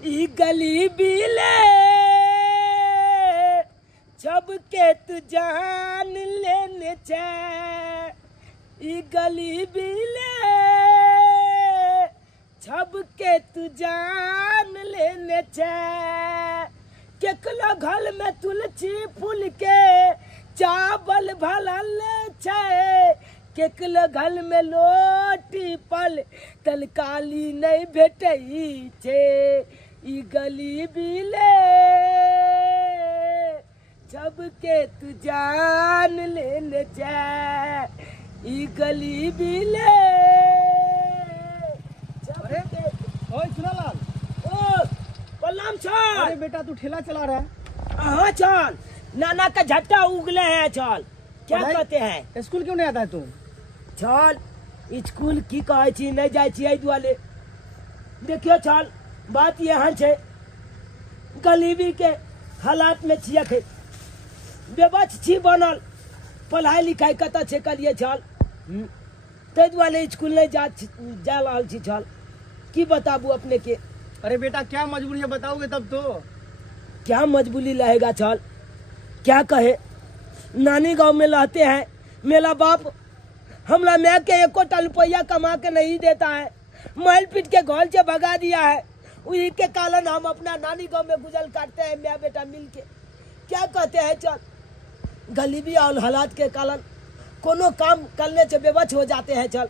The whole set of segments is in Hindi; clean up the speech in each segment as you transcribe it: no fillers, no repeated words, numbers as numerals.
ई गली बिले जब के तू जान लेने छे ई गली बिले जब के तू जान लेने छे केकलो घर में तुलसी फूल के चावल भरल छे केकलो घर में लोटी पल तलकाली नहीं भेटई छे ई गली बिले जब के तू जान लेने छे ई गली बिले अरे ओए सुनालाल, ओ प्रणाम चल। अरे बेटा तू ठेला चला रहा है? हाँ चल, नाना का झट्टा उगले हैं चल। क्या कहते हैं? स्कूल क्यों नहीं आता है तू? चल स्कूल की कहे छी नहीं जाय छी एहि दुआरे। देखियो चल बात यहाँ छे गरीबी के हालात में छिए खे बेबस छी बनल पढ़ाई लिखाई कत छे करिए चल ताहि दुआरे स्कूल नहीं जा रहल छी चल। की बताबू अपने के? अरे बेटा क्या मजबूरी है बताओगे तब तो। क्या मजबूरी रहेगा चल, क्या कहे नानी गांव में रहते हैं, मेरा बाप हमरा मैं के एको रुपया कमा के नहीं देता है, माइल पीट के घर से भगा दिया है। उसी के कारण हम अपना नानी गांव में गुजर काटते हैं मैं बेटा मिल के। क्या कहते हैं चल, गरीबी और हालात के कारण कोनो काम करने से बेबस हो जाते हैं चल।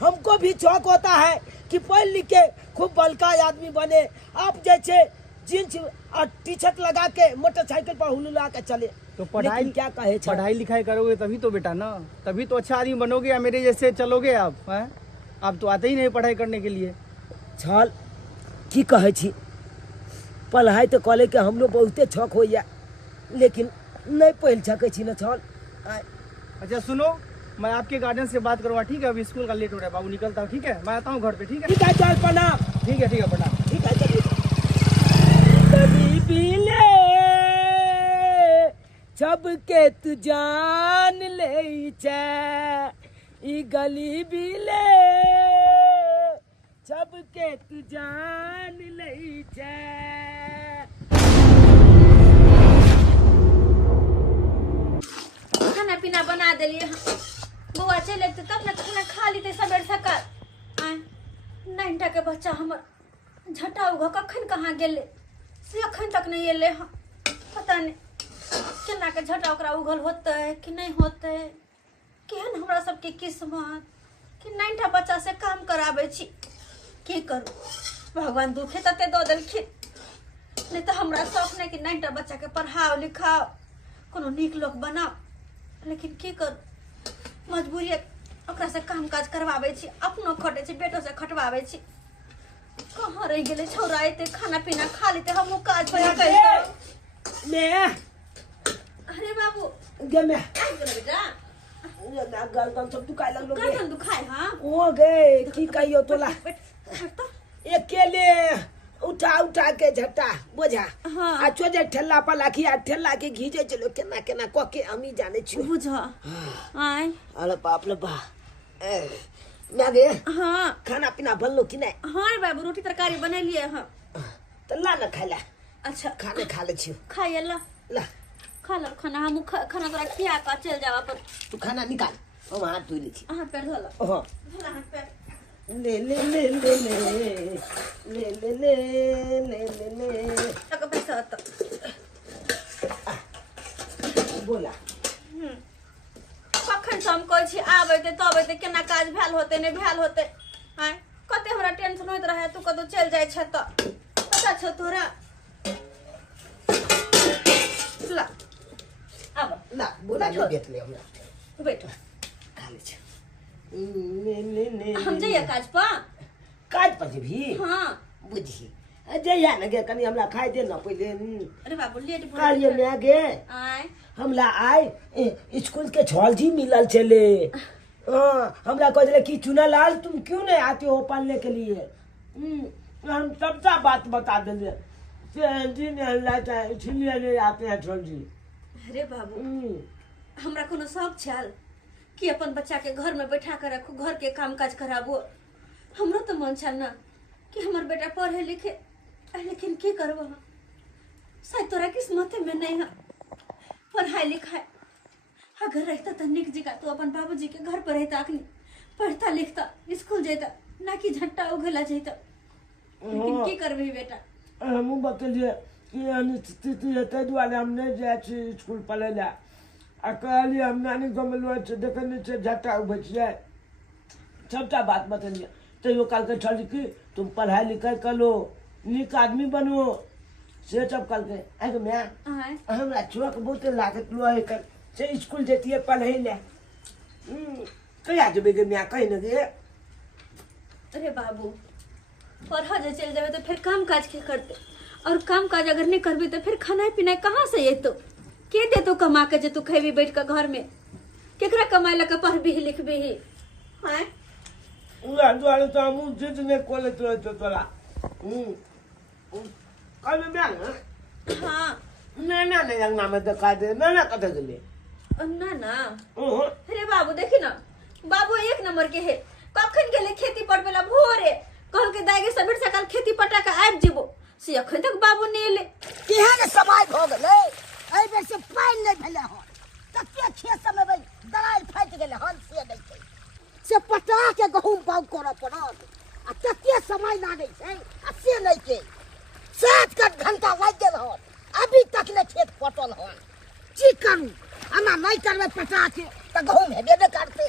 हमको भी शौक होता है कि पढ़ लिख के खूब बड़का आदमी बने, आप जैसे जींस और टी शर्ट लगा के मोटरसाइकिल पर हुलुला के चले। तो पढ़ाई क्या कहे चल? पढ़ाई लिखाई करोगे तभी तो बेटा ना, तभी तो अच्छा आदमी बनोगे या मेरे जैसे चलोगे आप हैं? आप तो आते ही नहीं पढ़ाई करने के लिए। चल की कहे छी, पढ़ाई तो कॉले के हम लोग बहुते शौक हो या, लेकिन नहीं पढ़ सके छी ना चल। अच्छा सुनो, मैं आपके गार्डन से बात करूँगा ठीक है? अभी स्कूल का लेट हो रहा है, बाबू निकलता हूँ ठीक है? मैं आता हूँ घर पे ठीक है? ठीक है चल प्रणाम। ठीक है प्रणाम। ठीक है चलिए। गरीबी ले जब के तू जान ले छे ई गरीबी ले जब के तू जान ले छे। खाना पीना बना दिलिए बउआ चल अबते तब ना खाना खा लीते सबेर सकाल। नाइनटा के बच्चा हमर झटा उघ कखन कहाँ गेले से अखन तक नहीं एले हाँ। पता नहीं केना के झटा ओकरा उघल होते कि नहीं होते, केहन हमरा सबके किस्मत कि नाइनटा बच्चा से काम कराबे छी। की करू भगवान दुखे तते दो देलखिन, नहीं तो हमरा शौक नहीं कि नाइनटा बच्चा के पढ़ाओ लिखाओ कोनो नीक लोक बनाओ, लेकिन की करू मजबूरी ओकरा से काम काज करवाबे छी, अपनो खटे छी बेटो से खटवाबे छी। कहाँ रह गेले छौरा एते खाना पीना खा लेते हम काज पर करते। मैं अरे बाबू गे मैं आ गेल बेटा, ना गर्दन सब दुखाए लगलो गे। गर्दन दुखाए हां ओ गे की कहियो तोला तो अकेले उठा के झट्टा बोझा हाँ आ छोजे ठेला पर लाखी आ ठेला के घीजे चलो केना केना क के हमी जाने छु बुझ आय। अरे बाप रे बा मैं गे हां खाना पीना बनलो कि नहीं? हां रे बाबू रोटी तरकारी बनैलिए हां। तो ला ना खाला। अच्छा खाने खा ले छु खाइए ला ला खा लो खाना, हम खाना तोरा खिया का चल जावा पर। तू खाना निकाल हम हाथ धो ले छी। हां पैर धोला हां धोला हाथ पैर ले ले ले ले ले ले ले ले ले ले ले तक पैसा त बोला कखन से हम कहै छी आबै ते तब ते केना काज भेल होते नहीं भेल होते हैं। कते हमरा टेंशन होइत रहे तू कदो चल जाय छ त पता छ तोरा। ला अब ला बोला ले बैठ ले हमरा बैठ खा ले छी। ले ले ले हम जइया काज पर काज पर भी हां बुझी जइया न गे कनी हमरा खाइ दे न पहिले। अरे बाबू लेट भ कालिए में गे आय हमरा आय स्कूल के छौलजी मिलल चले। हमरा कहले कि चुनालाल तुम क्यों नहीं आते हो पढ़ने के लिए? हम सबका बात बता देंगे जी नहीं लाता है इसलिए नहीं आते हैं छौलजी। अरे बाबू हमरा कोनो शौक छल कि अपन बच्चा के घर में बैठा कर रखू, घर के काम काज कराबो। हमरो तो मन छल ना कि हमर बेटा पढ़े लिखे लेकिन की करबो शायद तोरा किस्मत में नहीं है पढ़ाई लिखाई। अगर रहता तो निक जी का तू अपन बाबूजी के घर पर रहता, अखनी पढ़ता लिखता स्कूल जाता, ना कि झट्टा उगला जाता। लेकिन की करबी बेटा, हम बतलिए कि अनिश्चित है, ताहि दुआरे हम नहीं जाइ छी स्कूल पढ़े ला। आ कहलिए हम नानी गाँव में लोग देखे नहीं छे झट्टा उगै छियै, सबटा बात बतलिए। तैयो कल के छल कि तुम पढ़ाई लिखाई करो, निक आदमी बनो, से सब कल के आगे मैं हमरा छोक बहुते लागत लो है कर से स्कूल जेतिए पढ़े ले। कहिया जेबे गे मैं कहि न गे। अरे बाबू पढ़ा जे चल जावे तो फिर काम काज के करते, और काम काज अगर नहीं करबी तो फिर खाना पीना कहाँ से ये तो के दे तो कमा के जे तू खेबी बैठ के घर में, केकरा कमाए लगा पढ़बी ही लिखबी ही हैं। उला द्वारे तो हम जिद ने कोले तो तोला कल में हाँ ना ना ना अंगना में दिखा दे ना ना कत गेले ना ना। अरे बाबू देखी ना, बाबू एक नंबर के है। कखन गेले खेती पटबेला भोरे, कहल के दाई के सबेर सकाल खेती पटा के आबि जेबो, से अखन तक बाबू ने एले। केहन समय भ गेलै, एहि बेर से पानि नहि भेलै हन, तते खेत सब में दरार फाटि गेलै हन, से नहि छै से पटा के गहूम बाउग करऽ पड़त। आ तते समय लागै छै, आ से नहि छै 7 घंटा लागि गेल हन, अभी तक ने खेत पटल हन। की करू, एना नहीं करबै पटा के तऽ गहूम हेबे नहि करतै।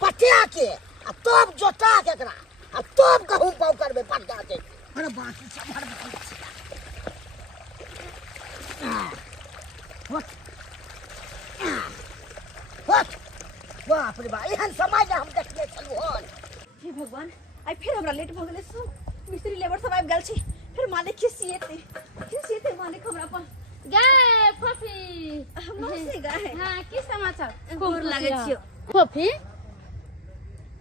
पटा के आ तब जोता के एकरा आ तब गहूम बाउग करबै पटा के। अरे बाकी सब हर बाप रे बाप, एहन समय हम देखने छलू हन। हे भगवान, आई फिर हमरा लेट भ गेलै। सब मिस्त्री लेबर सब आबि गेल छै, फिर मालिक खिसिएते मालिक हमरा पर। गाय फोफी मौसी गाय हाँ की समाचार गोर लागै छियो। फोफी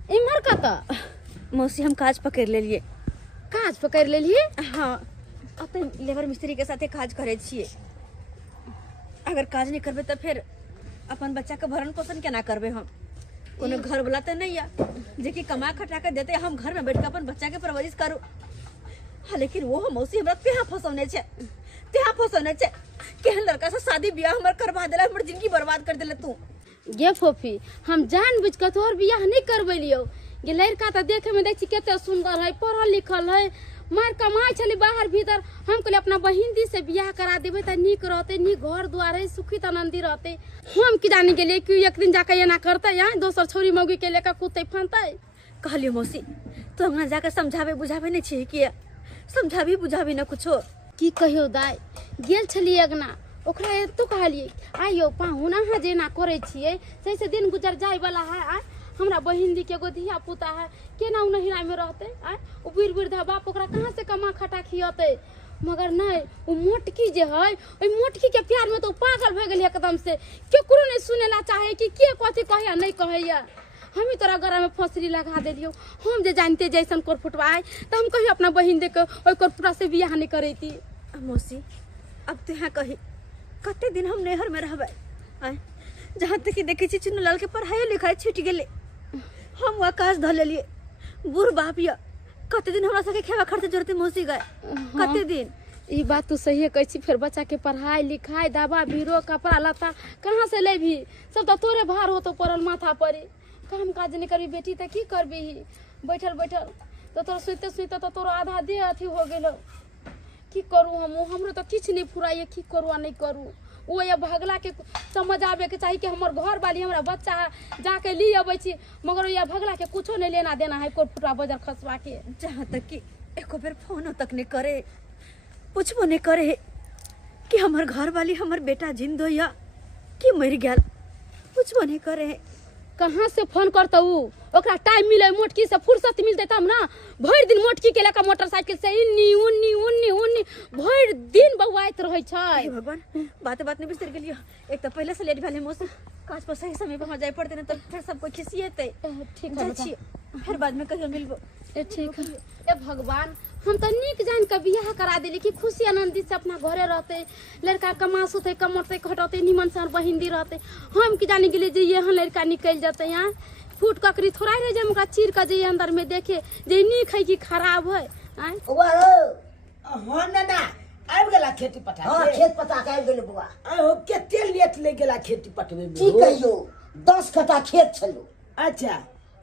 इमहर कत मौसी हम काज पकड़ लेलिए। काज पकड़ लेलिए? हाँ अपन लेबर मिस्त्री के साथे काज करे छिए। अगर काज नहीं करबे तो फिर अपन बच्चा के भरण पोषण केना करबे हम। कोनो घर वाला तो नहीं है जे कि कमा खटा के देते, हम घर में बैठ के अपन बच्चा के परवरिश करू। हाँ लेकिन वो मौसी हमरा तेहा फसौने छे केहन लड़का से शादी ब्याह हमर करवा देला, हमर जिंदगी बर्बाद कर देले तू। गे फोफी हम जानबूझ के तोहर बियाह नहीं करबेलियो। गे लड़का तो देखे में देखी केते सुंदर है, पढ़ल लिखल है, मार कमाई छली बाहर भीतर। हम कहले अपना बहिन दी से बियाह करा देबे त नीक रहते, नी घर द्वार है, सुखी आनंदी रहते। हम की जानी गेलिए कि एक दिन जाके एना करते, यहाँ दोसर छोरी मौगी के लेकर कुत्ते फनते। कहलियो मौसी तो अंगना जाके समझावे बुझावे नहीं छिए कि समझावी बुझावी ना कुछो। की कहियो दाई गेल छली अगना, ओकरा एतो कहलिए आइयो पाहुन अहाँ जेना करे छिए से दिन गुजर जाय वाला है। आ हमरा बहिन दी के एगो धिया पुता है, केना नहिरा में रहते। आ ओ बूढ़ वृद्धा बाप ओकरा कहाँ से कमा खटा खियते। मगर नहीं वो मोटकी जे है, ओई मोटकी के प्यार में तो पागल भ गेल एकदम से। केकरो नहीं सुनेला चाहे कि के कथी कहे नहीं कहे। हम ही तोरा गरा में फसरी लगा देलियो। हम जे जानते जैसन कोरफुटवा आए तो हम कहियो अपना बहिन दे के ओई कोरफुटवा से बियाह नहीं करैती। मौसी अब तो यहाँ कही कते दिन हम नहर में रहबे। जहाँ तक कि देखे चुनू लाल के पढ़ाई लिखाई छूट गेले, हम आकाश ध लेलिए। बूढ़ बाप या कते दिन हमरा सके खेवा खर्चे जरूरत मौसी गए कते दिन। ई बात तू सही कहै छी। फिर बच्चा के पढ़ाई लिखाई दवा बीरो कपड़ा लत्ता कहाँ से लेभी, सब तो तोरे भार हो तो पड़ल माथा पर। काम काज नहीं करबी बेटी तो की करबी, बैठल बैठल तो तोर सुते सुते तो तोर आधा देह अथी हो गेलो। की करू हमरो तो किछ नहीं फुराइए, की करू आ नहीं करू। वो ये भगला के समझ आवे के चाहिए कि हमर घर वाली हमरा बच्चा जाके ली अबै छी, मगर ये भगला के कुछो नहीं लेना देना है कोटफुटा बाजार खसवा के। जहाँ तक कि एको बेर फोन तक नहीं करे, पूछबो नहीं करे कि हमर घर वाली हमर बेटा जिंदो या कि मर गया, पूछबो नहीं करे। कहाँ से फोन करता ओकरा टाइम मिले, मोटकी से फुर्सत मिलते तब ना। भर दिन मोटकी के लेकर मोटरसाइकिल से इन्नी उन्नी उन्नी उन्नी भर दिन बौआइत रहे छै। भगवान बात में बिसर गेलियो। एक तो पहले से लेट भेले मौसी, काज पर सही समय पर जाए पड़ते ना तो फिर सब कोई खिसिएते। ठीक है फिर बाद में कहियो मिलबो। ठीक है। ए भगवान हम तो नीक जान के बियाह करा देली कि खुशी आनंदी से अपना घरे रहते, लड़का कमास होते कमरते खटते निमन से बहिन दी रहते। हम की जाने के लिए जे यहाँ लड़का निकल जाते यहाँ फूट ककरी थोड़ा रह जाए, चीर का जे अंदर में देखे जे नीक है कि खराब है। हाँ नाना आबि गेला खेती पटा हाँ खेत पता के आबि गेलै बुआ हो केते लेट ले गेला खेती पटवे में की हो? कहियो 10 कट्ठा खेत छलो अच्छा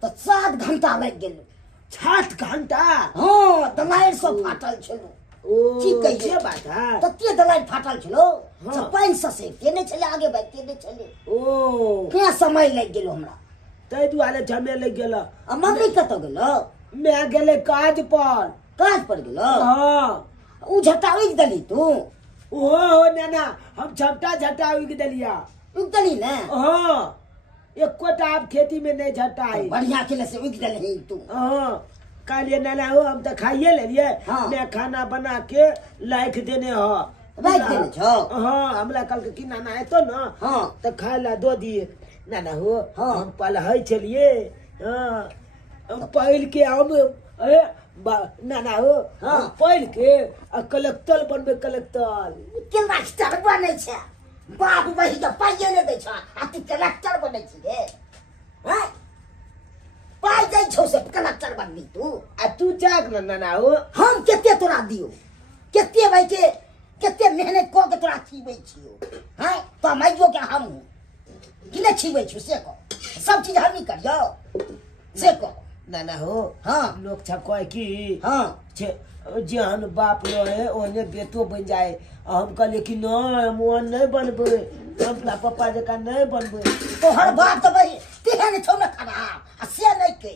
तो 7 घंटा लागि गेल 60 घंटा हाँ दलाइ सब फाटल छलो ओ की कहियो? से बात है तते दलाइ फाटल छलो हाँ। से पानि ससैरते नहि छलै आगे बढ़ते नहि छलै ओ क्या समय लागि गेलो हमरा तै दुआरे झमे लग गेला आ मम्मी कतऽ गेलो मैं गेले काज पर काज पर गेलो हाँ उ झट्टा उगि देली तू ओहो हो नाना हम झटा उगि देलिया उगि देली ने हाँ एकोटा आप खेती में नहीं झटा आई बढ़िया केले से उगि देली तू हाँ कहलिए नाना हो हम तो खाइए ले लिए हाँ। मैं खाना बना के लाइक देने हो राखि देने छौ हाँ हमरा कल के की नाना है तो ना हाँ तो खाए ला दो दिए नाना हो हाँ। हम पलहै चलिए हाँ हम पहल के हम नाना हो हाँ। हम पहल के कलेक्टर बनबे कलेक्टर के मास्टर बनै छै बाप बही के पाइए नहि दै छ आ तू कलेक्टर बनै छी रे हैं पाइ दै छौ से कलेक्टर बनबी तू आ तू जाग ना नाना हो हम केते तोरा दियो केते भाई के केते मेहनत कऽ के तोरा खिबै छियो हैं तो माइयो के हम कि नहि खिबै छियो से कह सब चीज हमही करियो से कह नाना हो हाँ लोग छ कहे की हाँ जहन बाप रहे ओहने बेटो बन जाए हम कहलिए कि नहीं हम ओहन नहीं बनबे हम अपना पापा जका नहीं बनबे तोहर बाप तो भाई तेहन छौ न खराब आ से नहि के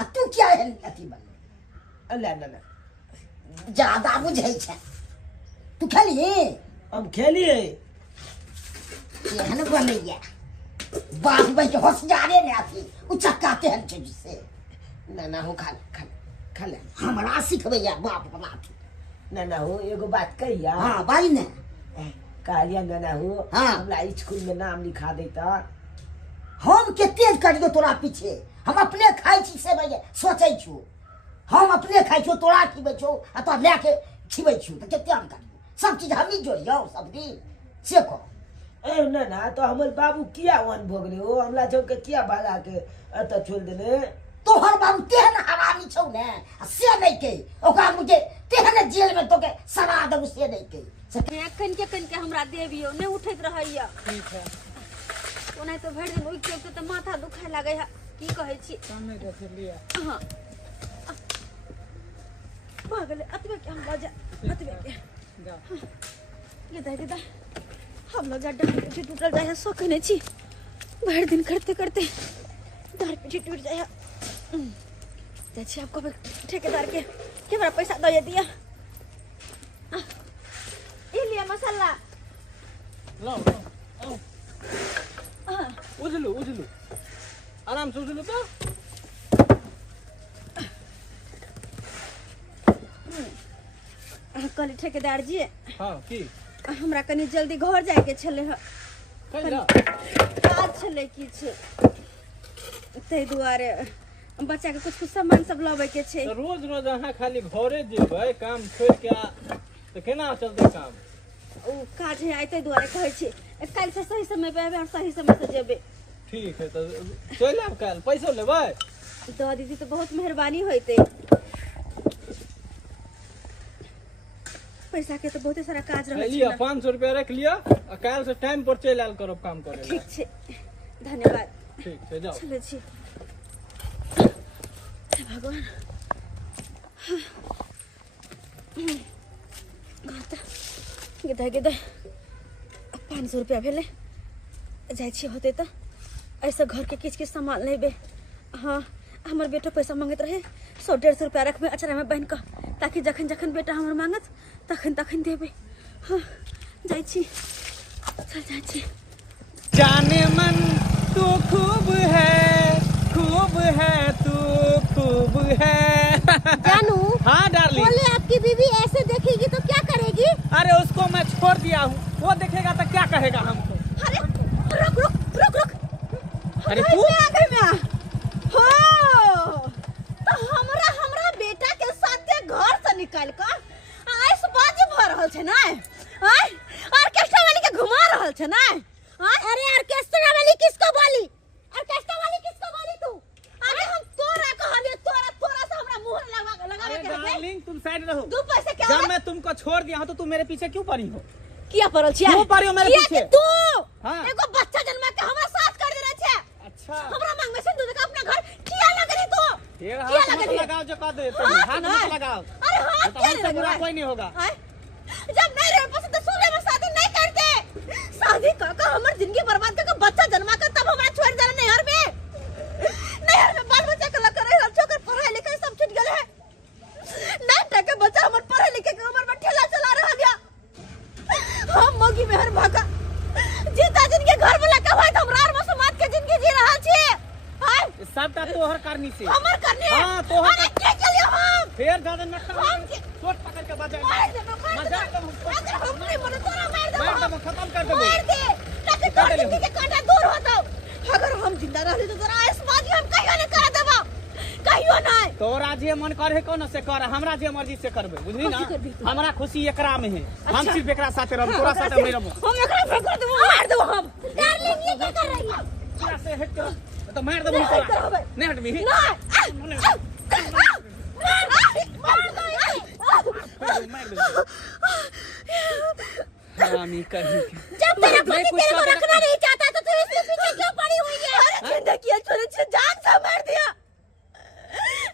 आ तू क्या एहन अथी बन अल्लाह नाना ज्यादा बुझै छै तू खेली हम खेलिए एहन बनैया बाप भाई के होशियारे ने अथी उ चक्का तेहन छै से नाना हो खा ले हमरा सिखबैया बाप बला अथी नाना हो एगो बात कहिया हाँ बारी ने कहलिया नाना हो हाँ। हमरा स्कूल में नाम लिखा देता हम केते करियो तोरा पीछे हम अपने खाइ छी से भाई सोचै छु हम अपने खाइ छु तोरा खिबै छु आ तोरा ले के खिबै छु त केते हम करियो सब चीज हमही जोड़ियो सब दिन से कह ए नाना तो हमर बाबू किया वन भोगले हो हमला छोड़ के किया भागा के अत छोड़ देले तोहर बाबू तेहन हरामी छौ ने आ से नहीं के ओकरा मुझे तेहन जेल में तो के सरा दबु से नहीं के एखन के हमरा देबियो नहीं उठैत रहैया ठीक है ओनाहि तो भरि दिन उठि के तो माथा दुखाय लागै है की कहै छी सामने रख लिया हाँ पागल अतबे के हम बाजा अतबे के जा ये दे हम लोग डाल पीछे टूटल जाए है सोखने छी भरि दिन करते करते डाल पीछे टूट जाए है देखिए आपको ठेकेदार के हमरा पैसा दे दिया ये लिया मसाला लो उजलू आराम से उजलू तो कहली ठेकेदार जी हाँ की हमरा कनी जल्दी घर जाए के छले है कैला काज छले किछ तै दुआरे बच्चा के कुछ सामान सब लावे के छै तो रोज रोज अहाँ खाली घरे जेबै काम छोड़ के तो केना चलते काम ओ काज है आते दुआरे कहै छी काल से सही समय पे आबे और सही समय से जेबे ठीक है तो चल आब काल पैसो लेबै दो दीदी तो बहुत मेहरबानी होते पैसा के तो बहुत सारा काज रहे लिया 500 रुपया रख लिया और काल से टाइम पर चल आल करब काम करे ला। ठीक छै धन्यवाद ठीक है जाओ चले छी हे भगवान गे 500 रुपया भेले जाइ छी होते तो ऐसे घर के किछ किछ सामान लेबे हाँ हमर बेटो पैसा मांगत रहे 100-150 रुपया रखबे अचरा में बहन का ताकि जखन जखन बेटा हमर मांगत तखन तखन देबे हाँ जाइ छी चल जाइ छी जाने मन तू खूब है तू खूब है जानू हाँ डार्लिंग बोले आपकी बीवी ऐसे देखेगी तो क्या करेगी? अरे उसको मैं छोड़ दिया हूँ वो देखेगा तो क्या कहेगा हमको अरे रुक रुक रुक रुक अरे तू आ गई मैं हो तो हमरा बेटा के साथे घर से निकाल कर आइस बाजी भ रहल छै ना आय ऑर्केस्ट्रा वाली के घुमा रहल छै ना अरे ऑर्केस्ट्रा वाली किसको बोली तू अरे हम तोरा कहलिए तोरा से हमरा मुंह लगावे के रहे डार्लिंग तुम साइड रहो दो पैसे क्या जब मैं तुमको छोड़ दिया तो तुम मेरे पीछे क्यों पड़ी हो? किया पड़ल छिया क्यों पड़ी हो मेरे किया पीछे? कि तू हाँ। एगो बच्चा जन्मा के हमरा साथ कर देने छे। अच्छा हमरा मांग में सिंदूर का अपना घर किया लगरी तू? फिर किया हाथ मत लगरी? लगाओ जो कह दे हाथ हाथ नहीं। मत लगाओ। अरे हाथ तो क्या हमसे बुरा कोई नहीं होगा। जब नहीं रहे पसंद तो सुबह में शादी नहीं करते। शादी का हमर जिंदगी बर्बाद करके बच्चा जन्मा कर तब हमरा छोड़ देना नहर में बाल बच्चा के लग रहे छोकर पढ़ाई लिखाई सब छूट गेले है। ना टके बच्चा हमर पढ़े लिखे के उम्र में ठेला चला रहा गया। हम मोगी मेहर भागा जीता जिनके घर वाला कमाई तो हमरा और समाज के जिंदगी जी रहा छे। हां सबटा तोहर करनी से हमर करने हां तोहर अरे के चलिए हम फिर ज्यादा नटका चोट पकड़ के बजा मजाक तो हम नहीं बोले तोरा मार दे मार दे खत्म कर दे मार दे ताकि तोर जिंदगी के कांटा दूर हो तो अगर हम जिंदा रहली तो तोरा आसमानी हम कहियो नहीं कर देबो कहियो नहीं। तोरा जे मन करे कोन से कर हमरा जे मर्जी से करबे बुझली ना। हमरा खुशी एकरा में है। हम सिर्फ एकरा साथे रहब तोरा साथे नहीं रहब। हम एकरा पे कर देबो मार देबो हम डार्लिंग ये क्या कर रही है? क्या से हट कर तो मार देबो तोरा नहीं हटबी नहीं मार दो हरामी कहीं जब तेरा पति तेरे को रखना नहीं चाहता तो तू इसके पीछे क्यों पड़ी हुई है? अरे जिंदगी छोड़े जान से मार दिया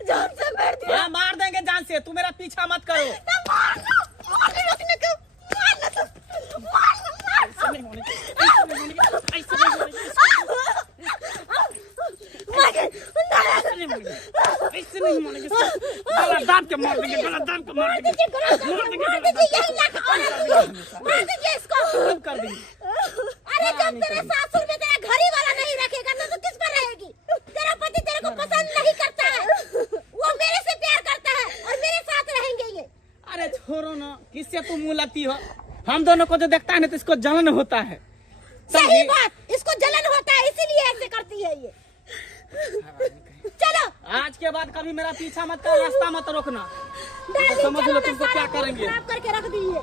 जान से मार दिया। हां मार देंगे जान से तू मेरा पीछा मत करो। मार रखने को मार ऐसे नहीं होने ऐसे नहीं होने गला दाब के मार देंगे गला दाब के मार देंगे मार दीजिए इसको कर देंगे। अरे जब तेरे सासुर में तेरा घर ही वाला नहीं रखेगा तो किस पर रहेगी? तेरा पति तेरे को पसंद नहीं करता है वो मेरे से प्यार करता है और मेरे साथ रहेंगे ये। अरे छोड़ो ना किससे तुम मुंह लगती हो? हम दोनों को जो देखता है ना तो इसको जलन होता है। सही बात इसको जलन होता है इसीलिए ऐसे करती है ये। चलो आज के बाद कभी मेरा पीछा मत कर रास्ता मत रोकना। तो समझ लो तुमको क्या करेंगे। खराब करके रख दिए।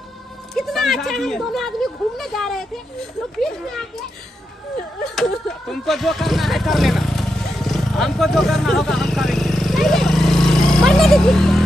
कितना समझा अच्छा हम दिए। दोनों आदमी घूमने जा रहे थे तो बीच में आके तुमको जो करना है कर लेना हमको जो करना होगा हम करेंगे। मरने दीजिए।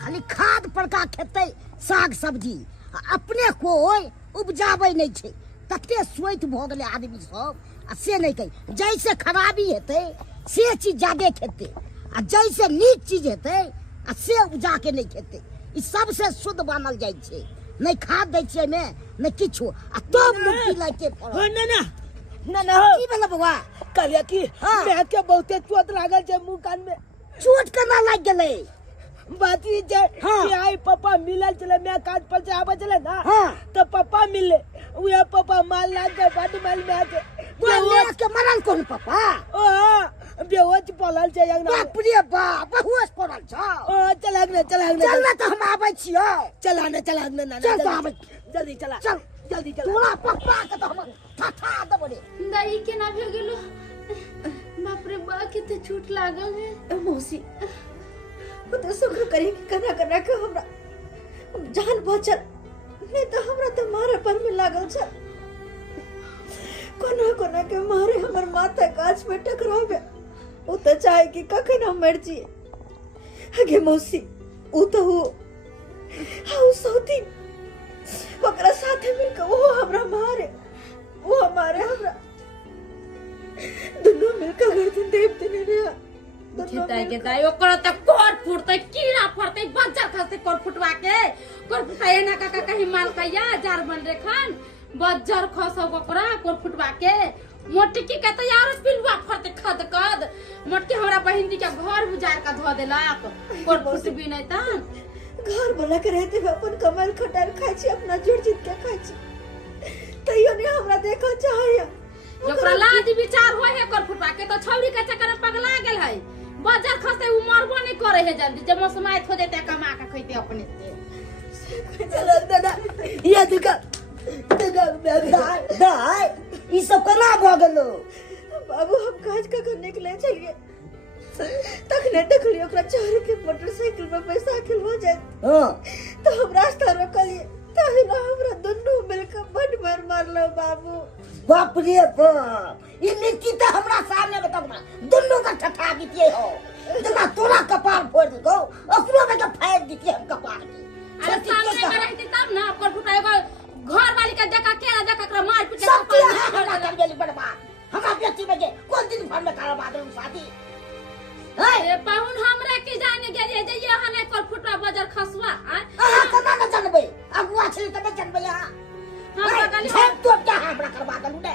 खाली खाद पड़का खेते साग सब्जी अपने कोई उपजाबै नहीं छे। तते सोइत भ गेलै आदमी सब आ से नहीं कही जैसे खराबी हेतै से चीज ज्यादा खेते आ जैसे नीक चीज हेतै आ से उपजा के नहीं खेते। ई सबसे शुद्ध मानल जाइ छे। नहीं खाद दै छियै में नहीं किछो आ तब लोग पिलाइ के हो ना की भेलै बउआ? कहलिया कि हाँ। मैं के बहुते चोट लागल छै मुंह कान में चोट केना लाग गेलै? बात ई छै हाँ। कि आई पापा मिलल चले मैं काज पर से आवे चले ना हाँ। तो पापा मिले उहे पापा माल लाग के बड माल में आके बेहोश के मरल कोन पापा? ओ बेहोश पड़ल छै एकदम बाप रे बाप बेहोश पड़ल छ। ओ चलाक ने चल ना तो हम आबै छियै। चला ने ना चल तो आबै जल्दी चला चल जल्दी चला तोरा पप्पा के तो हम ठठा देबो रे। दाई के ना भेल गेलो बाप रे बा किते चोट लागल है। मौसी वो तो शुक्र करी कि कना कना के हमरा जान बचल नहीं तो हमरा तो मारे पर में लागल छ। कोना के मारे हमर माथा गाछ में टकरावे वो तो चाहे कि कखन हम मर जिए। आगे मौसी वो तो हो हाउ सौती ओकरा साथे मिलकर वो हमरा मारे वो हमारे हमरा दोनों मिलकर गर्दन देव देने रे के दाई ओकरा त कोट फुटतै कीड़ा फड़तै बच्चा खसतै कोट फुटवा के कोट फुटाए ना का कहीं माल कया जार बन रे खान बज्जर खसो ओकरा कोट फुटवा के मोटी की के त यार पिलवा फड़तै खद खद मोटी हमरा बहिन दी के घर बुजार का धो देलक कोट फुटबी नहीं त घर वाला के रहते हुए अपन कमाल खटार खाई छी अपना जोड़ जीत के खाई छी तैयो ने हमरा देखो चाहिए ओकरा लाज विचार होय है कोट फुटवा के तो छौरी के चक्कर में पगला गेल है बजार खसते उ मरबो नहीं करे है जल्दी जब मौसमाइत हो जेते कमा के खइते अपने से चला दादा ये देखा दादा दाई ई सब केना भ गेलो? बाबू हम काज का निकले चलिए तखने देखलिए ओकरा चढ़ के मोटरसाइकिल पे पैसा खिलवा जाए हां तो हम रास्ता रोकलिए तहिना हमरा दुनू मिलकर बड़ मार मारलो बाबू। बाप रे बाप, ई नीति तो हमरा सामने बताबना दुनू का ठठा दिए हो। जना तोरा कपार फोड़ दो ओकरो में के फाड़ दिए हम कपार की। अरे सामने में रहती तब ना पर फुटाएगा घर वाली का देखा केला देखा कर मार पीट सब के हमरा कर गेली बर्बाद। हमरा बेटी में के कोन दिन भर में खराब आदमी शादी। अरे पाहुन हमरा के जाने गेलिए जे ये हने पर फुटवा बजर खसवा आ कना न जानबे अगुआ छली त न जानबे यहां हमरा गली हम तो क्या हमरा करवा दलू ने।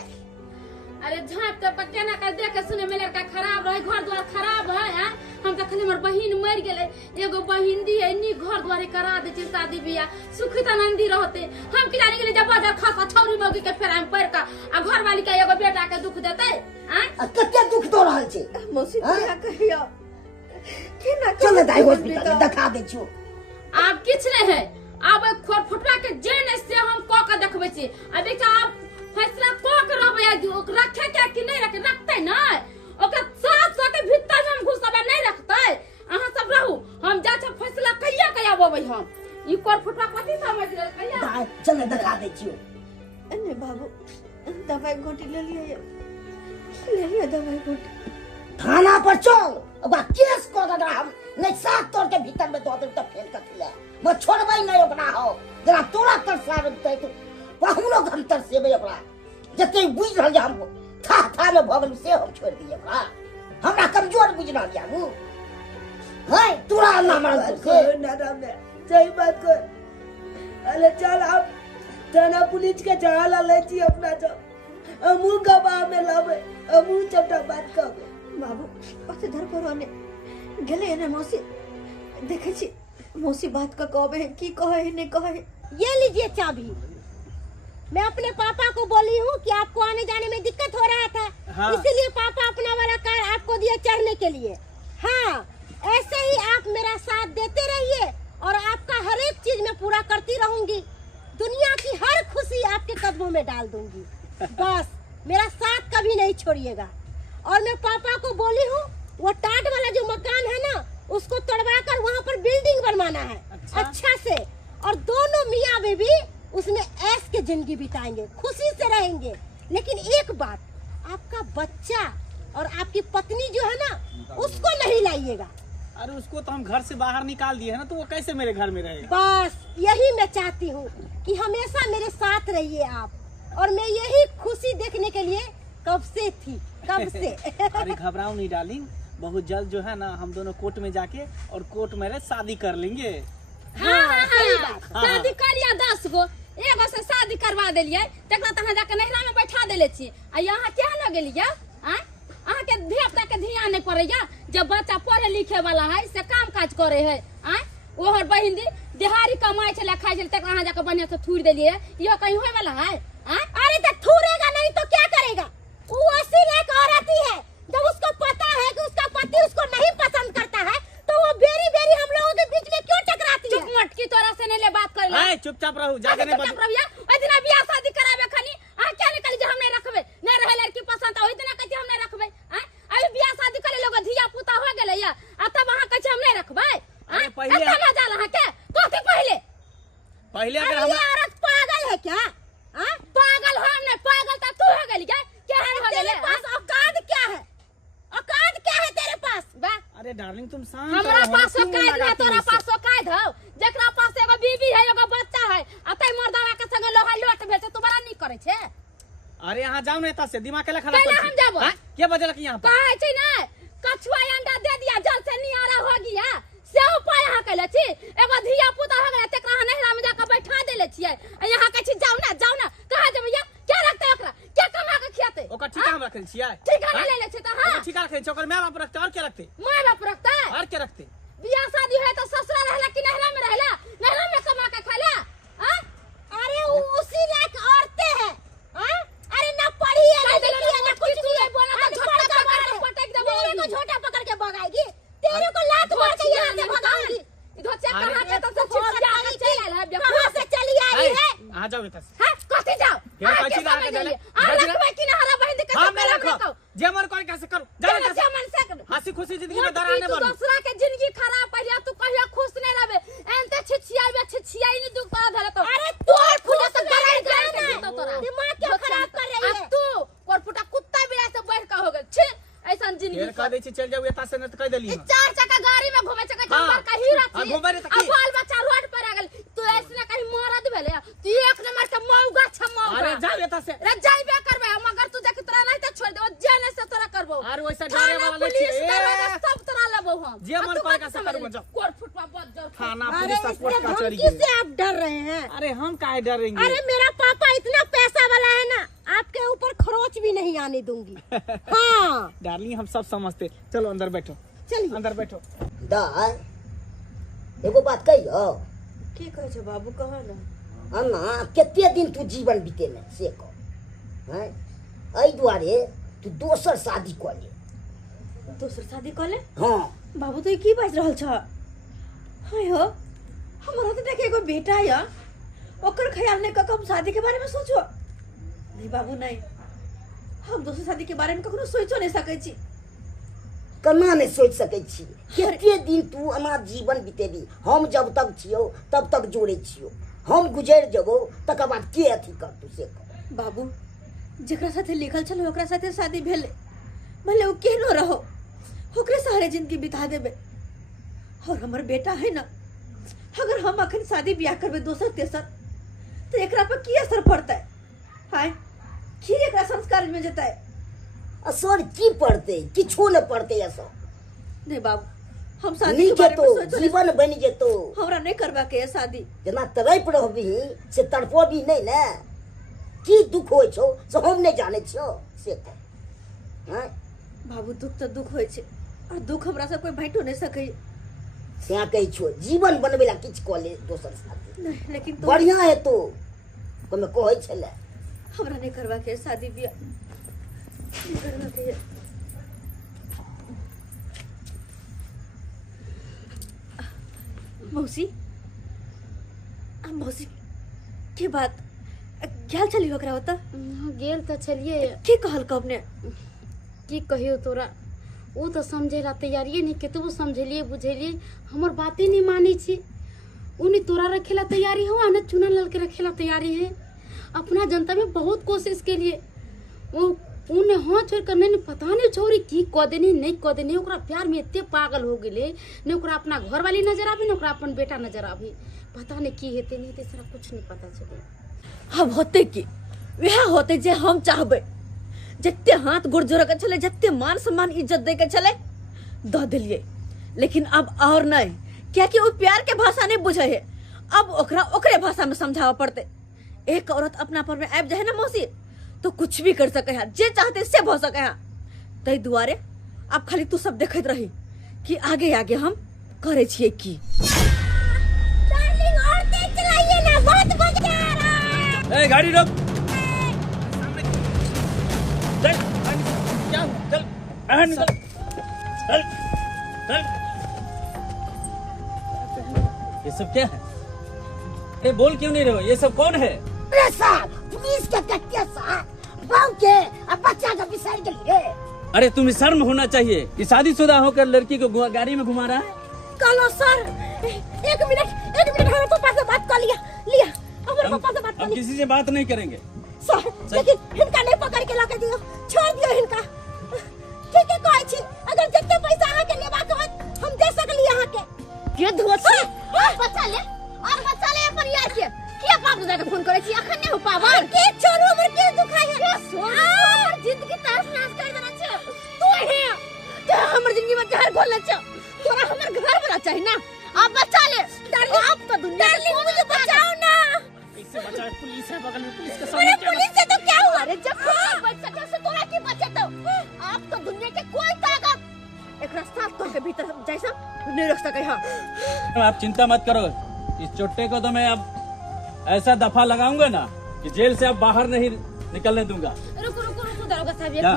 अरे झाप तो पक्के ना कर देख के सुने में लड़का खराब रहे घर द्वार खराब है हम तो खाली हमर बहिन मर गेले एगो बहिन दी इन्नी घर द्वार करा दे छी शादी बियाह सुखित आनंदी रहते हम कि जाने गेले जब बजर खसा छौरी मौगी के फेर हम पर का आ घर वाली का एगो बेटा के दुख देते कते दुख दो रहल छै मौसी क्या कहियो केना चल दाई हॉस्पिटल दिखा दे छियो। आप किछ नहीं है अब खोर फुटवा के जेन से हम क के देखबै छी अभी का आप फैसला क के रहबै रखे क्या कि नहीं रखे रखते ना ओकर साथ साथ भीतर हम घुसबे नहीं रखते अहां सब रहू हम जा छ फैसला कहिया कहिया बोबै हम ई खोर फुटवा कथि समझ ले कहिया चल दिखा दे छियो। अरे बाबू दवाई गोटी ले लिया दवाई गोटी थाना पर चल ओकरा केस क दे हम नहीं साथ तोड़ के भीतर में दो दे तो फेल कर दिया मैं छोड़बै नहीं ओकरा हो जरा तोरा तरसा रखते तो बहुनो हम तरसेबे ओकरा जते बुझ रहल हम था में भगल से हम छोड़ दिए ओकरा हमरा कमजोर बुझ रहल हम है तोरा ना मार से ना में सही बात को अरे चल आप थाना पुलिस के जहाला ले छी अपना जो अमू गवाह में लावे अमू चपटा बात कहबे बाबू पते धर परने गेले ने मौसी देखे छी मौसी बात का कहबे की कहे नहीं कहे। ये लीजिए चाबी। मैं अपने पापा को बोली हूँ कि आपको आने जाने में दिक्कत हो रहा था हाँ। इसीलिए पापा अपना वाला कार आपको दिया चढ़ने के लिए। हाँ ऐसे ही आप मेरा साथ देते रहिए और आपका हर एक चीज में पूरा करती रहूंगी। दुनिया की हर खुशी आपके कदमों में डाल दूंगी। बस मेरा साथ कभी नहीं छोड़िएगा। और मैं पापा को बोली हूँ वो टाट वाला जो मकान है ना उसको तोड़वा कर वहाँ पर बिल्डिंग बनवाना है अच्छा से और दोनों मियाँ बीवी उसमें ऐश के जिंदगी बिताएंगे खुशी से रहेंगे। लेकिन एक बात आपका बच्चा और आपकी पत्नी जो है ना उसको नहीं लाइएगा। अरे उसको तो हम घर से बाहर निकाल दिए है ना तो वो कैसे मेरे घर में रहेगा। बस यही मैं चाहती हूँ कि हमेशा मेरे साथ रहिए आप और मैं यही खुशी देखने के लिए कब से थी कब से। अरे घबराओ नहीं डार्लिंग बहुत जल्द जो है ना हम दोनों कोर्ट में जाके और कोर्ट में शादी कर लेंगे। शादी कर लिया 10 गो एगो से शादी करवा देलिए तकरा तहां जाके नहरा में बैठा देले छी आ यहां क्या न गेलिए अहां के देवता के ध्यान नहीं पड़ैया जब बच्चा पढ़े लिखे वाला है से काम काज करे है ओहर बहिन दी दिहाड़ी कमाई छले खाई छले तकरा अहां जाके बढ़िया से थूर देलिए यो कहीं होय वाला है। अरे तो थूरेगा नहीं तो क्या करेगा वो ऐसी एक औरत ही है जब उसको पता है कि उसका पति उसको नहीं पसंद करता है तो वो बेरी बेरी हम लोगों के बीच में क्यों टकराती है। चुप मटकी तोरा से नहीं ले बात कर ले चुपचाप रहू जाके नहीं चुपचाप रहिया ओइ दिना बियाह शादी करावे खनी क्या निकल जे हम नहीं रखबे नहीं रहे लड़की पसंद ओइ दिना कहै हम नहीं रखबे अभी बियाह शादी करे लोग धिया पुता हो गेले या तब वहां कहै हम नहीं रखबे पहले ना जाला हां के कथि पहले अगर हम औरत पागल है क्या पागल हम नहीं पागल त तू हो गेली क्या हो गेले औकात क्या है तेरे पास बा अरे डार्लिंग तुम शांत हमरा पास औकात नहीं तोरा पास औकात हो जेकरा पास एगो बीबी है एगो बच्चा है अतै मर्दावा के संग लोहा लोट भेजे तू बड़ा नहीं करे छे। अरे यहाँ जाओ नेता से दिमाग के खराब पहले हम जाबो क्या बजल यहाँ पर कहै छै ना कछुआ अंडा दे दिया जल से नियारा हो गया से उपाय यहाँ कैले छी एगो धिया पुता हो गया तकरा नहरा में जाके बैठा देले छियै यहाँ कहै छी जाओ ना कहा जेबै या क्या रखते ओकरा क्या कमा के खियाते ओकर ठिका हम रखै छियै ठिकाना ले ले छै त हां ठिका रखै छै ओकर माय बाप रखते और क्या रखते माय बाप रखता और क्या रखते बियाह शादी है तो ससुरा रहला कि नहरा में रहला नहरा में कमा के खाला अरे उसी लायक औरतें हैं अरे ना पढ़ी है ना लिखी है ना कुछ नहीं है बोला तो झोटा मार पटक दे मेरे को झोटा पकड़ के भगाएगी तेरे को लात मार के यहाँ से भगाऊंगी। इधर से कहां के तो सब चल आला कहां से चली आई है आ जाओ इधर हां कथि जाओ फिर कैसी ला के आ रखबै कि ना जाने तू वाला दूसरा के जिंदगी खराब कर लिया तू कहियो खुश नहीं रहबे एनते छिछियाई नहीं दुख पड़ा धरे तो अरे तू खुद से गराई गराई तो तोरा दिमाग क्यों खराब कर रही है? तू कोरपुटा कुत्ता बिला से बढ़ का हो गेल छी ऐसा जिंदगी ढेर कह दै छी चल जाऊ एता से न त कह देली ई 4 चक्का गाड़ी में घूमे चक्का जंगल का हीरा हाँ, छी घूमे रे त की? अब बाल बच्चा रोड पर आ गेल तू ऐसने कहीं मरद भेले तू एक नंबर के मौगा छमौगा अरे जाओ एता से रे जाइबे करबे हम अगर तू जाके तोरा नहीं त छोड़ देबो जेने से तोरा करबो अरे वैसा डरे वाला नहीं पुलिस छी दरोगा सब तोरा लेबो हम जे मन करे का से करबो जाओ कोर फुटवा बच जाओ थाना अरे पुलिस सब कोर्ट इससे कचहरी धमकी के से आप डर रहे हैं? अरे हम काहे डरेंगे अरे मेरा पापा इतना पैसा वाला है ना, आपके ऊपर खरोच भी नहीं आने दूंगी। हाँ डार्लिंग हम सब समझते चलो अंदर बैठो चलिए। अंदर बैठो दाय एगो बात कहियो की कहै छै बाबू कह ना अन्ना कते दिन तू जीवन बीतेने से कह हैं एहि दुआरे तू दोसर शादी कऽ ले। दोसर शादी कर ले? हाँ बाबू तो की बाज रहल छ? हाय हो हमरा तो देखे एगो बेटा या ओकर ख्याल नहीं कक हम शादी के बारे में सोचो नहीं बाबू नहीं हम दोसर शादी के बारे में कखनो सोचो नहीं सकै छी। केना नहीं सोच सकै छी कते दिन तू अनाथ जीवन बीतेबी। हम जब तक छियौ तब तक जोड़े छियौ, हम गुजर जबो तकर बाद के अथी करतू से कह। बाबू जेकरा साथे लिखल छल ओकरा साथे शादी भेले भले वो केहनो रहो ओकरे सहारे जिंदगी बिता देबे। और हमर बेटा है ना अगर हम अखन शादी ब्याह करबे दोसर तेसर तो एकरा पर की असर पड़ता है? हाय की एकरा संस्कार में जता है? असर की पड़ते किछो न पड़ते असर नहीं बाबू हम शादी नहीं के बारे में जेतो सोचो जीवन बन जेतो। हमरा नहीं करबा के है शादी। जेना तड़प रहबी से तड़पबी नहीं ने की दुख होइ छौ से हम नहीं जाने छियो से कह। हैं बाबू दुख तो दुख होय छे और दुख हमरा से कोई बांटो नहीं सकै। से कहै छौ जीवन बनबे ला किछ कऽ ले दोसर साथी नहीं लेकिन तो बढ़िया है तो कोमे कहै छले हमरा नहीं करबा के है शादी ब्याह नहीं करबा के है। मौसी मौसी की बात क्या चली ओकरा होता गेल तो चलिए की कहल कब ने की कहियो तोरा वो तो समझेला तैयारिए नहीं केतबो समझलिए बुझेलिए हमर बातें नहीं मानी छी उन्हें तोरा रखेला तैयारी हो ना चुना लाल के रखेला तैयारी है अपना जनता में बहुत कोशिश के लिए वो उन्हें हाँ छोड़ कर नहीं पता नहीं छोरी की कह देनी नहीं कह देनी ओकरा प्यार में इतने पागल हो गेले ने ओकरा अपना घर वाली नजर आवी ने ओकरा अपन बेटा नजर आवी पता नहीं की हेते नहीं तेसरा कुछ नहीं पता चले। हम होते की वह होते जे हम चाहबे जत्ते हाथ गोड़ जोड़ के चले जत्ते मान सम्मान इज्जत दे के चले द दिलिए लेकिन अब और नहीं क्या कि वो प्यार के भाषा नहीं बुझे है अब ओकरा ओकरे भाषा में समझावा पड़ते। एक औरत अपना पर में आब जाए ना मौसी तो कुछ भी कर सके है जे चाहते से हो सके है तै दुआरे अब खाली तू सब देखत रही कि आगे आगे हम करे छिए की। डार्लिंग और तेज चलाइए ना बहुत मजा आ रहा है। ए गाड़ी रोक चल क्या हुआ? चल बाहर निकल चल चल ये सब क्या है? ए बोल क्यों नहीं रहे हो? ये सब कौन है? अरे साहब पुलिस के कट्टे साहब गाँव के अब बच्चा का बिसर गई रे। अरे तुम्हें शर्म होना चाहिए कि शादीशुदा होकर लड़की को गाड़ी में घुमा रहा है। कलो सर एक मिनट हमारे पापा से बात कर लिया हमारे पापा से बात कर हम लिया किसी से बात नहीं करेंगे। सर लेकिन इनका नहीं पकड़ के लाके दियो छोड़ दियो इनका ठीक है कहै छी अगर जत्ते पैसा अहाँ के लेबा के होत हम दे सकली अहाँ के ये धोती बच्चा ले अपन यार के किया बाप दादा फोन करे छी अखन नहीं हो पावर के छोरू हमर के दुखाई है सोना जिंदगी तहस नहस कर देना छ तू है तो हमर जिंदगी में जहर घोलना छ तोरा हमर घर वाला चाहिए ना आप बचा ले डार्लिंग आप तो दुनिया डार्लिंग मुझे बचाओ ना कैसे बचाए? पुलिस है बगल में, पुलिस के अरे सामने क्या पुलिस से तो क्या हुआ अरे जब बच सके से तोरा की बचे तो आप तो दुनिया के कोई ताकत एक रास्ता तो के भीतर जैसा नहीं रख सके हां बात? आप चिंता मत करो, इस चोटे को तो मैं अब ऐसा दफा लगाऊंगा ना कि जेल से अब बाहर नहीं निकलने दूंगा। रुको दरोगा साहब क्या?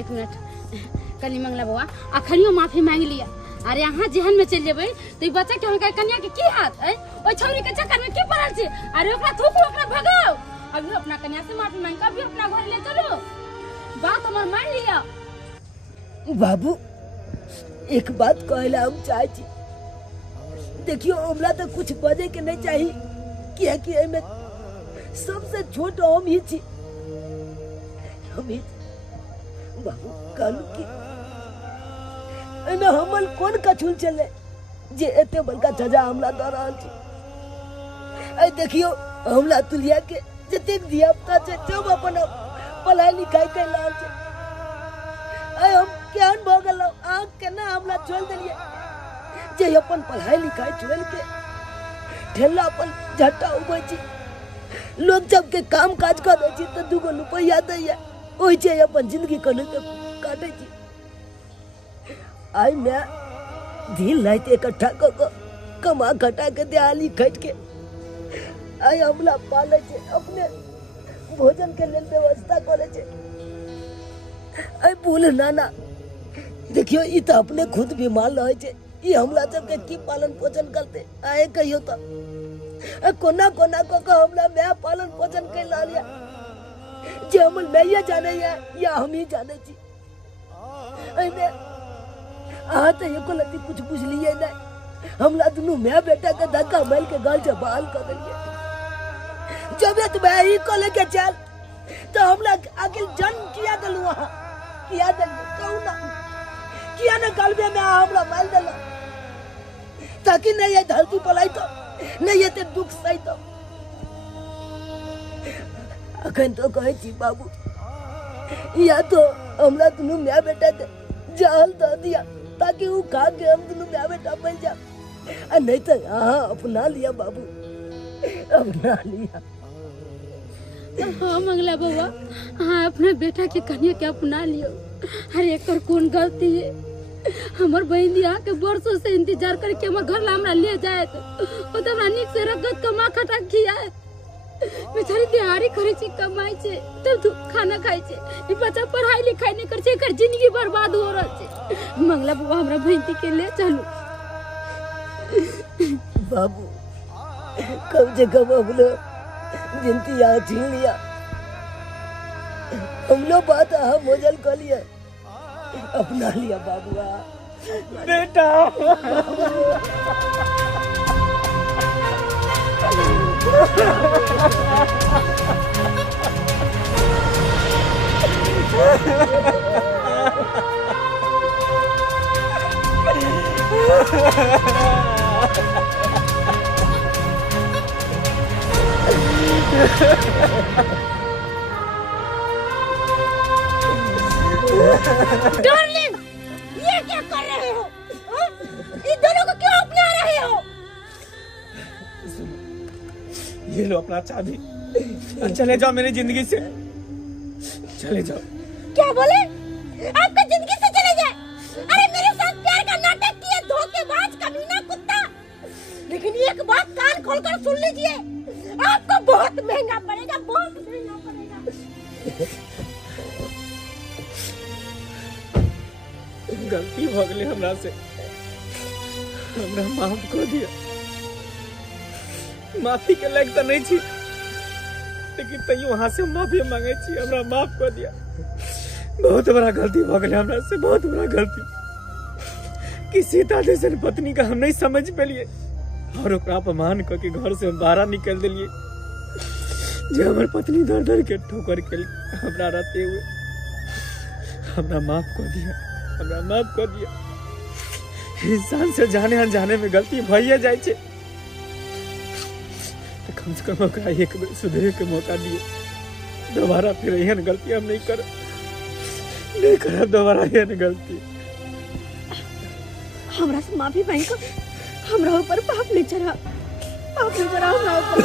एक मिनट कली मंगला बुआ अखनियो माफी मांग लिया अरे यहाँ जेहन में चल जेबै तो बच्चा के हुनका कन्या के की हाथ है ओइ छौरी के चक्कर में की पड़ल छी अरे ओकरा थूकू ओकरा भगाओ अभी अपना कन्या से माफी मांग के अभी अपना घर ले चलो बात हमर मान लिया। बाबू एक बात कहला हम चाहे छी, देखियो हमरा तो कुछ बजे के नहीं चाहिए, क्या कि एमे सबसे छोट हम ही छी। हम ही बाबू कहलू कि एमे हमल कौन कछुल चले जे एते बड़का सजा हमला द रहल छी। आई देखियो हमला तुलिया के जतेक धिया पुता छै सब अपन पढ़ाई लिखाई कर रहल छै। आई हम केहन भ गेलौ आँख केना हमला छोड़ देलिए जे अपन पढ़ाई लिखाई छोड़ के ठेला अपन झट्टा उगै छी, लोग सबके काम काज कर दै छी तो 2 गो रुपया दैया, ओइ छै अपन जिंदगी कने के काटै छी। आई मैं दिन रात इकट्ठा क कमा खटा के दिहाड़ी खट के आई हमला पाले छे, अपने भोजन के लेल व्यवस्था करे छे। आई बोल नाना देखियो ई तो अपने खुद बीमार रहे छे, ई हमला सबके की पालन पोषण करते आए कहियो तो कोना कोना को हमला मैं पालन पोषण कर लिया जे हमल मैं ये जाने या हम ही जाने छी। आई मैं तो एको लती कुछ बुझलिए नहीं, हमला दुनू मैं बेटा के धक्का मार के घर से बाहर कर दिए। जब ये मैं ही को लेके चल तो हमला आखिर जन्म किया दलू वहां किया दलू कहू ना किया ना गलबे में हमला मार देला ताकि नहीं ये धरती पलाई तो नहीं ये ते दुख सही तो। अखन तो कहे छी बाबू या तो हमला दुनू मैं बेटा के जाल दे दिया ताकि वो खा के हम दोनों मैं बेटा बन जा, नहीं तो हाँ अपना लिया बाबू अपना लिया। हाँ मंगला बाबा, हाँ अपना बेटा के कन्या के अपना लियो। अरे एकर कौन गलती है? हमर बहन दिया के वर्षों से इंतजार करके हमर घर ला हमरा ले जाए तो हमरा निक से रगत कमा खटा किया है। बेचारी दिहाड़ी करे छी कमाई छे तब तो खाना खाई छे, ई बच्चा पढ़ाई लिखाई नहीं कर छे, एकर जिंदगी बर्बाद हो रहा छे। मंगला बाबा हमरा बहन के ले चलो। बाबू कब से कब हम लोग जिंदगी यहाँ छीन लिया, हम लोग बात हम मोजल कर लिया अपना लिया बाबू बेटा डार्लिंग ये क्या कर रहे हो? इन दोनों को क्यों अपना रहे हो? ये लो अपना चाबी, चले जाओ मेरी जिंदगी से, चले जाओ। क्या बोले? आपका जिंदगी से चले जाए? अरे मेरे साथ प्यार का नाटक किए धोखेबाज कमीना कुत्ता। लेकिन एक बात कान खोलकर सुन लीजिए, आपको बहुत महंगा पड़ेगा, बहुत महंगा पड़ेगा। गलती हो गई हमरा से, हमरा माफ कर दिया। माफी के लायक तो नहीं छी, लेकिन तैयो वहां से माफी मांगे छी, हमरा माफ कर दिया। बहुत बड़ा गलती हो गई हमरा से, बहुत बड़ा गलती कि सीता जैसे पत्नी का हम नहीं समझ पेलिए और ओकरा अपमान करके घर से बाहर निकल दिलिए। जे हमर पत्नी दर दर के ठोकर के हमरा रहते हुए, हमरा माफ कर दिया, हमरा माफ कर दिया। इंसान से जाने अनजाने में गलती भइए जाए छे, तो कम से कम ओकरा एक बेर सुधरे के मौका दिए। दोबारा फिर एहन गलती हम नहीं करब दोबारा एहन गलती। हमरा से माफी मांग को हमरा ऊपर पाप नहीं चढ़ा, पाप नहीं चढ़ा हमरा ऊपर।